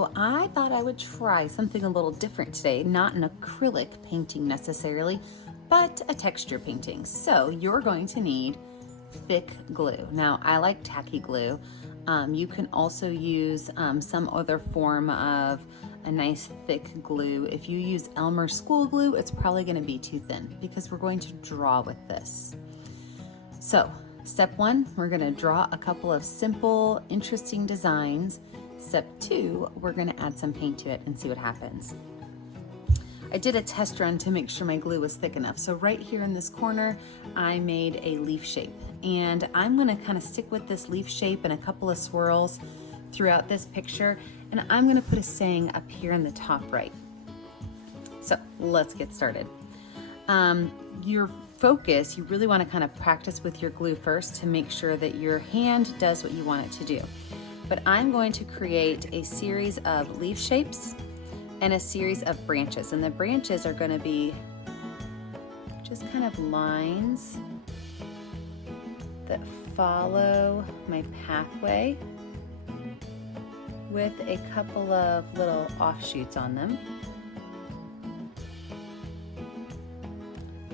So I thought I would try something a little different today, not an acrylic painting necessarily, but a texture painting. So you're going to need thick glue. Now I like tacky glue. You can also use some other form of a nice thick glue. If you use Elmer school glue, it's probably going to be too thin because we're going to draw with this. So step one, we're going to draw a couple of simple, interesting designs. Step two, we're going to add some paint to it and see what happens. I did a test run to make sure my glue was thick enough. So right here in this corner, I made a leaf shape, and I'm going to kind of stick with this leaf shape and a couple of swirls throughout this picture, and I'm going to put a saying up here in the top right. So let's get started. Your focus, you really want to kind of practice with your glue first to make sure that your hand does what you want it to do. But I'm going to create a series of leaf shapes and a series of branches. And the branches are going to be just kind of lines that follow my pathway with a couple of little offshoots on them.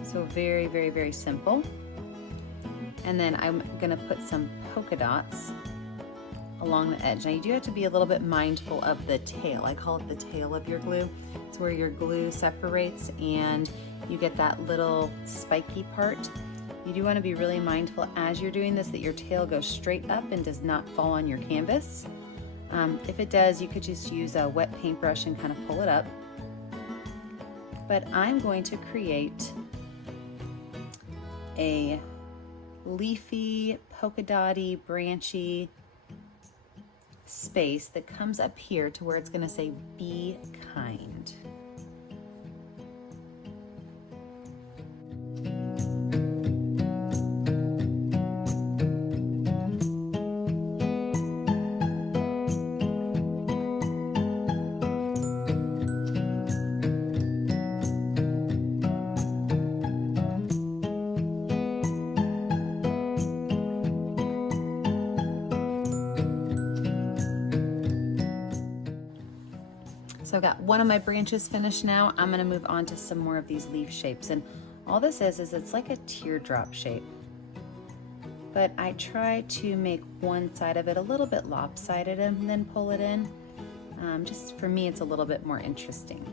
So very, very, very simple. And then I'm going to put some polka dots along the edge. Now you do have to be a little bit mindful of the tail. I call it the tail of your glue. It's where your glue separates and you get that little spiky part. You do want to be really mindful as you're doing this that your tail goes straight up and does not fall on your canvas. If it does, you could just use a wet paintbrush and kind of pull it up. But I'm going to create a leafy, polka dotty, branchy space that comes up here to where it's going to say be kind. So I've got one of my branches finished now. I'm going to move on to some more of these leaf shapes. And all this is it's like a teardrop shape. But I try to make one side of it a little bit lopsided and then pull it in. Just for me, it's a little bit more interesting.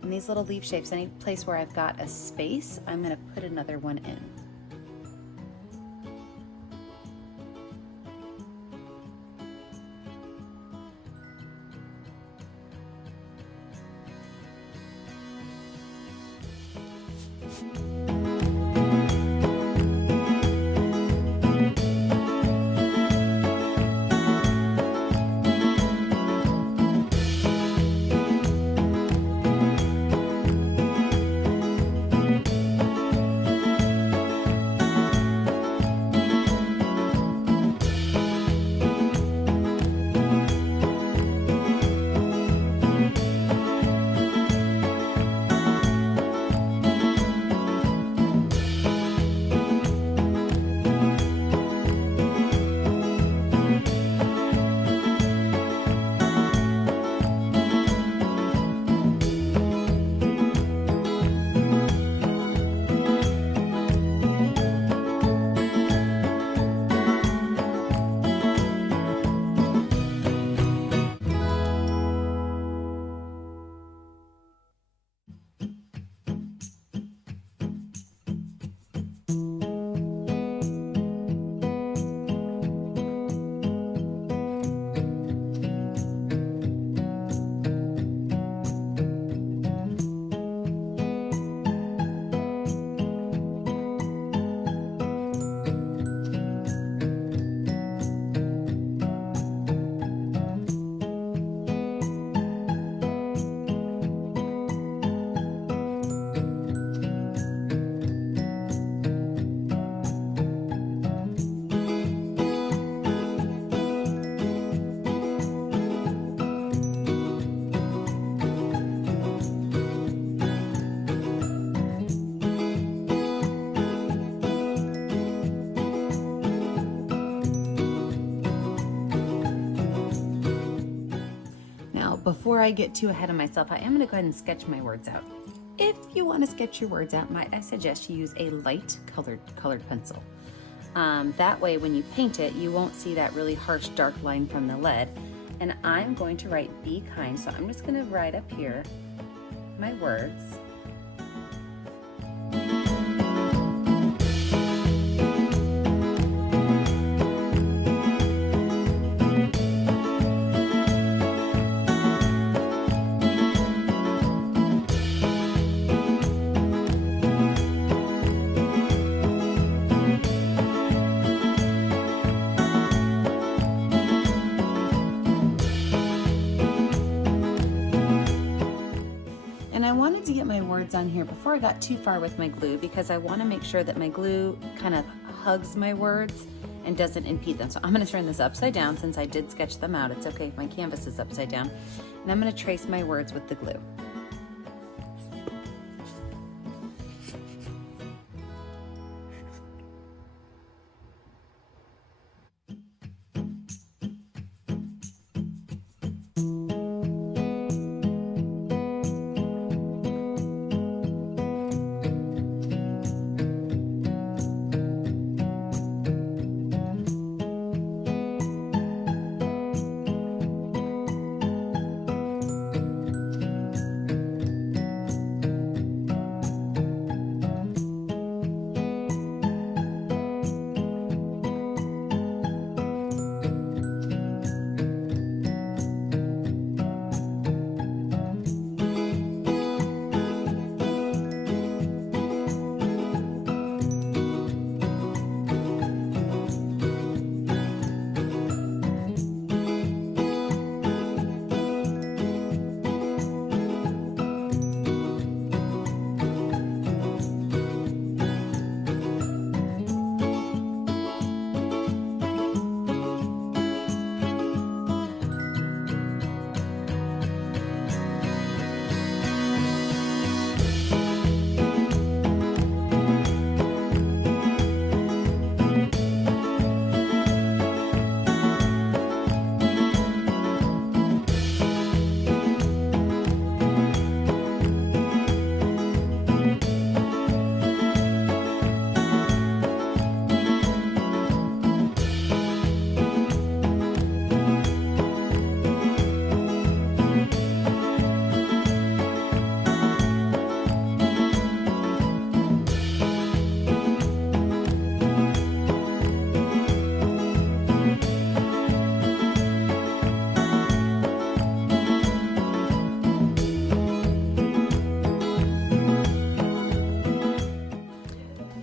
And these little leaf shapes, any place where I've got a space, I'm going to put another one in. before I get too ahead of myself, I am going to go ahead and sketch my words out. If you want to sketch your words out, I suggest you use a light colored pencil. That way when you paint it, you won't see that really harsh dark line from the lead. And I'm going to write be kind, so I'm just going to write up here my words. I wanted to get my words on here before I got too far with my glue because I want to make sure that my glue kind of hugs my words and doesn't impede them. So I'm going to turn this upside down since I did sketch them out. It's okay if my canvas is upside down. And I'm going to trace my words with the glue.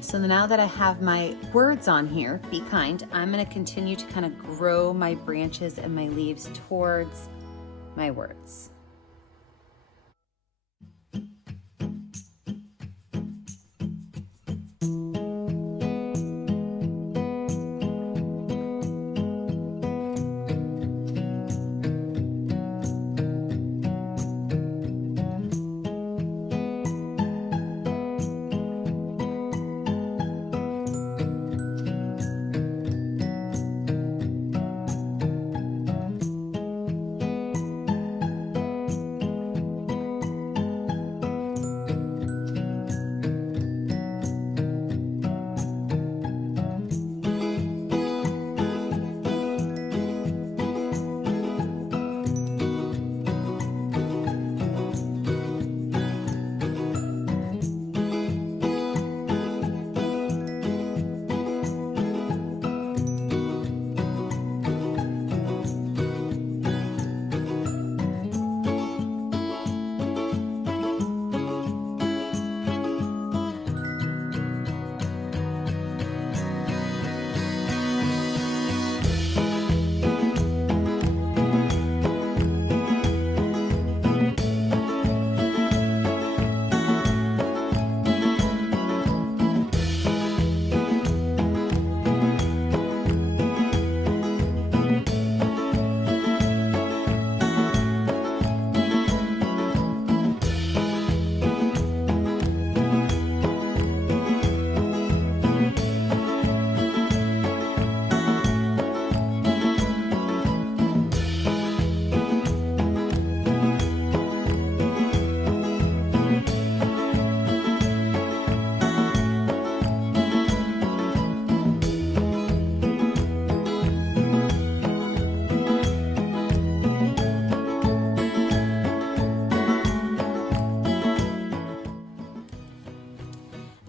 So now that I have my words on here, be kind, I'm going to continue to kind of grow my branches and my leaves towards my words.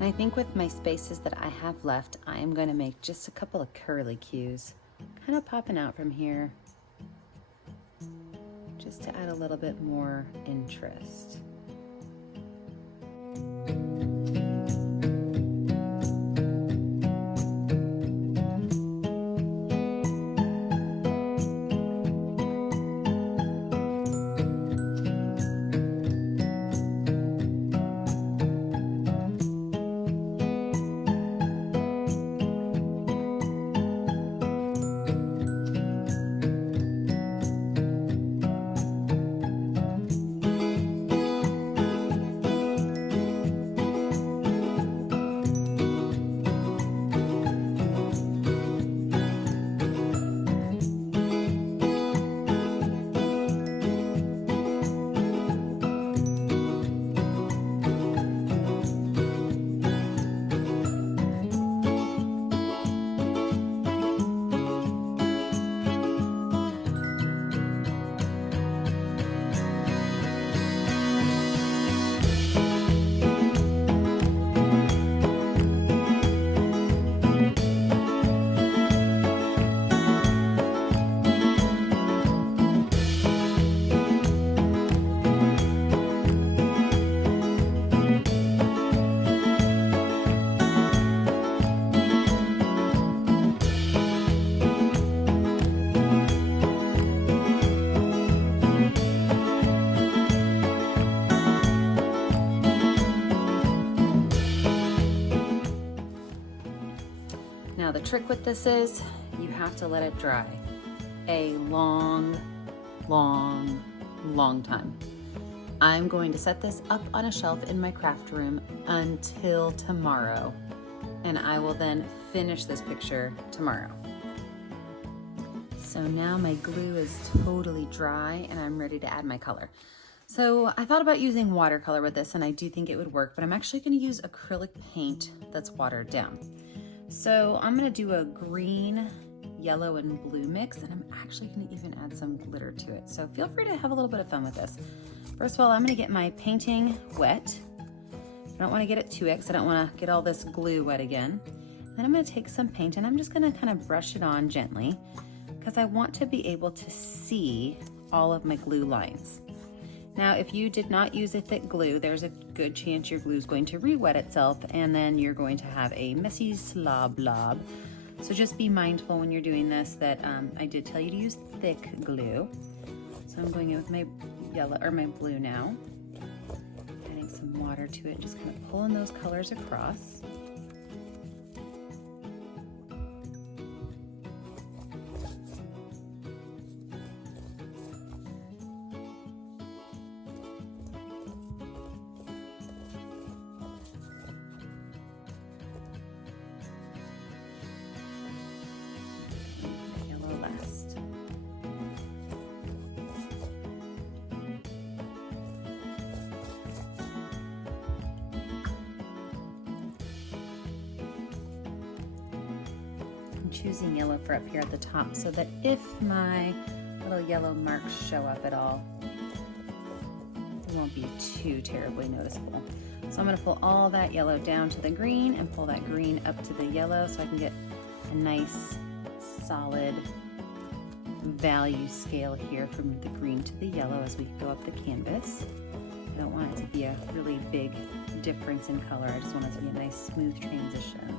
And I think with my spaces that I have left, I am going to make just a couple of curly cues, kind of popping out from here, just to add a little bit more interest. Now the trick with this is you have to let it dry a long time. I'm going to set this up on a shelf in my craft room until tomorrow, and I will then finish this picture tomorrow. So now my glue is totally dry and I'm ready to add my color. So I thought about using watercolor with this, and I do think it would work, but I'm actually going to use acrylic paint that's watered down. So I'm going to do a green, yellow, and blue mix, and I'm actually going to even add some glitter to it. So feel free to have a little bit of fun with this. First of all, I'm going to get my painting wet. I don't want to get it too wet because I don't want to get all this glue wet again. Then I'm going to take some paint and I'm just going to kind of brush it on gently because I want to be able to see all of my glue lines. Now, if you did not use a thick glue, there's a good chance your glue is going to re-wet itself and then you're going to have a messy slob blob. So just be mindful when you're doing this that I did tell you to use thick glue. So I'm going in with my yellow or my blue now, adding some water to it, just kind of pulling those colors across. Choosing yellow for up here at the top so that if my little yellow marks show up at all, it won't be too terribly noticeable. So I'm going to pull all that yellow down to the green and pull that green up to the yellow so I can get a nice solid value scale here from the green to the yellow as we go up the canvas. I don't want it to be a really big difference in color. I just want it to be a nice smooth transition.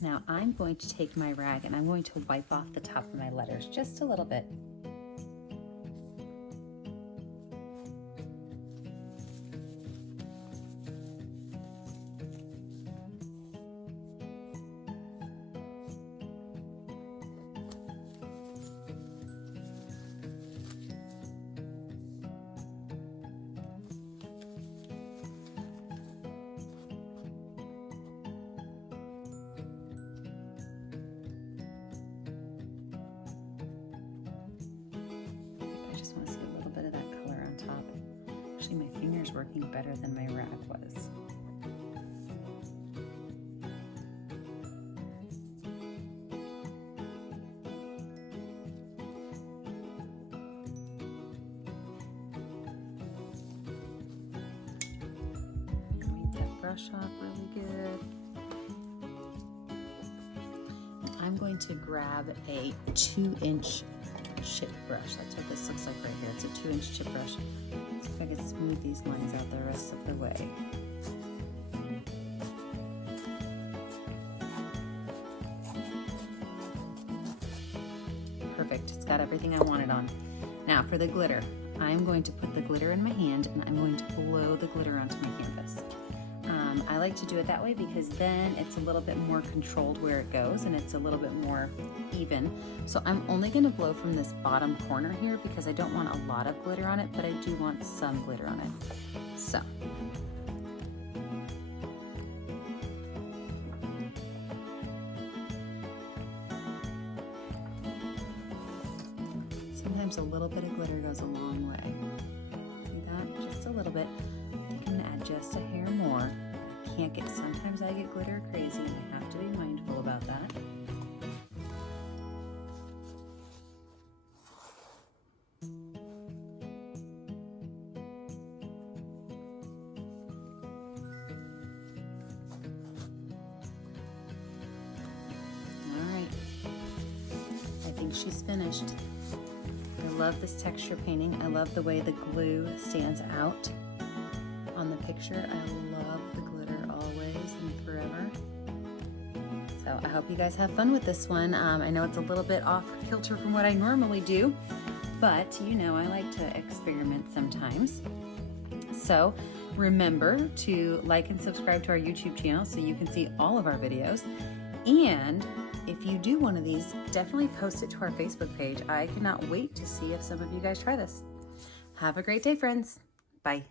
Now I'm going to take my rag and I'm going to wipe off the top of my letters just a little bit. Actually, my finger's working better than my rag was. Wipe that brush off really good. I'm going to grab a 2-inch chip brush. That's what this looks like right here. It's a 2-inch chip brush. Let's see if I can smooth these lines out the rest of the way. Perfect. It's got everything I wanted on. Now for the glitter. I'm going to put the glitter in my hand and I'm going to blow the glitter onto my canvas. I like to do it that way because then it's a little bit more controlled where it goes and it's a little bit more even. So I'm only going to blow from this bottom corner here because I don't want a lot of glitter on it, but I do want some glitter on it. So. Sometimes a little bit of glitter goes a long way. See that? Just a little bit. I think I'm going to add just a hair more. Sometimes I get glitter crazy and I have to be mindful about that. All right, I think she's finished. I love this texture painting. I love the way the glue stands out on the picture. I love the glitter always and forever. So I hope you guys have fun with this one. I know it's a little bit off kilter from what I normally do, but you know I like to experiment sometimes. So remember to like and subscribe to our YouTube channel so you can see all of our videos. And if you do one of these, definitely post it to our Facebook page. I cannot wait to see if some of you guys try this. Have a great day, friends. Bye.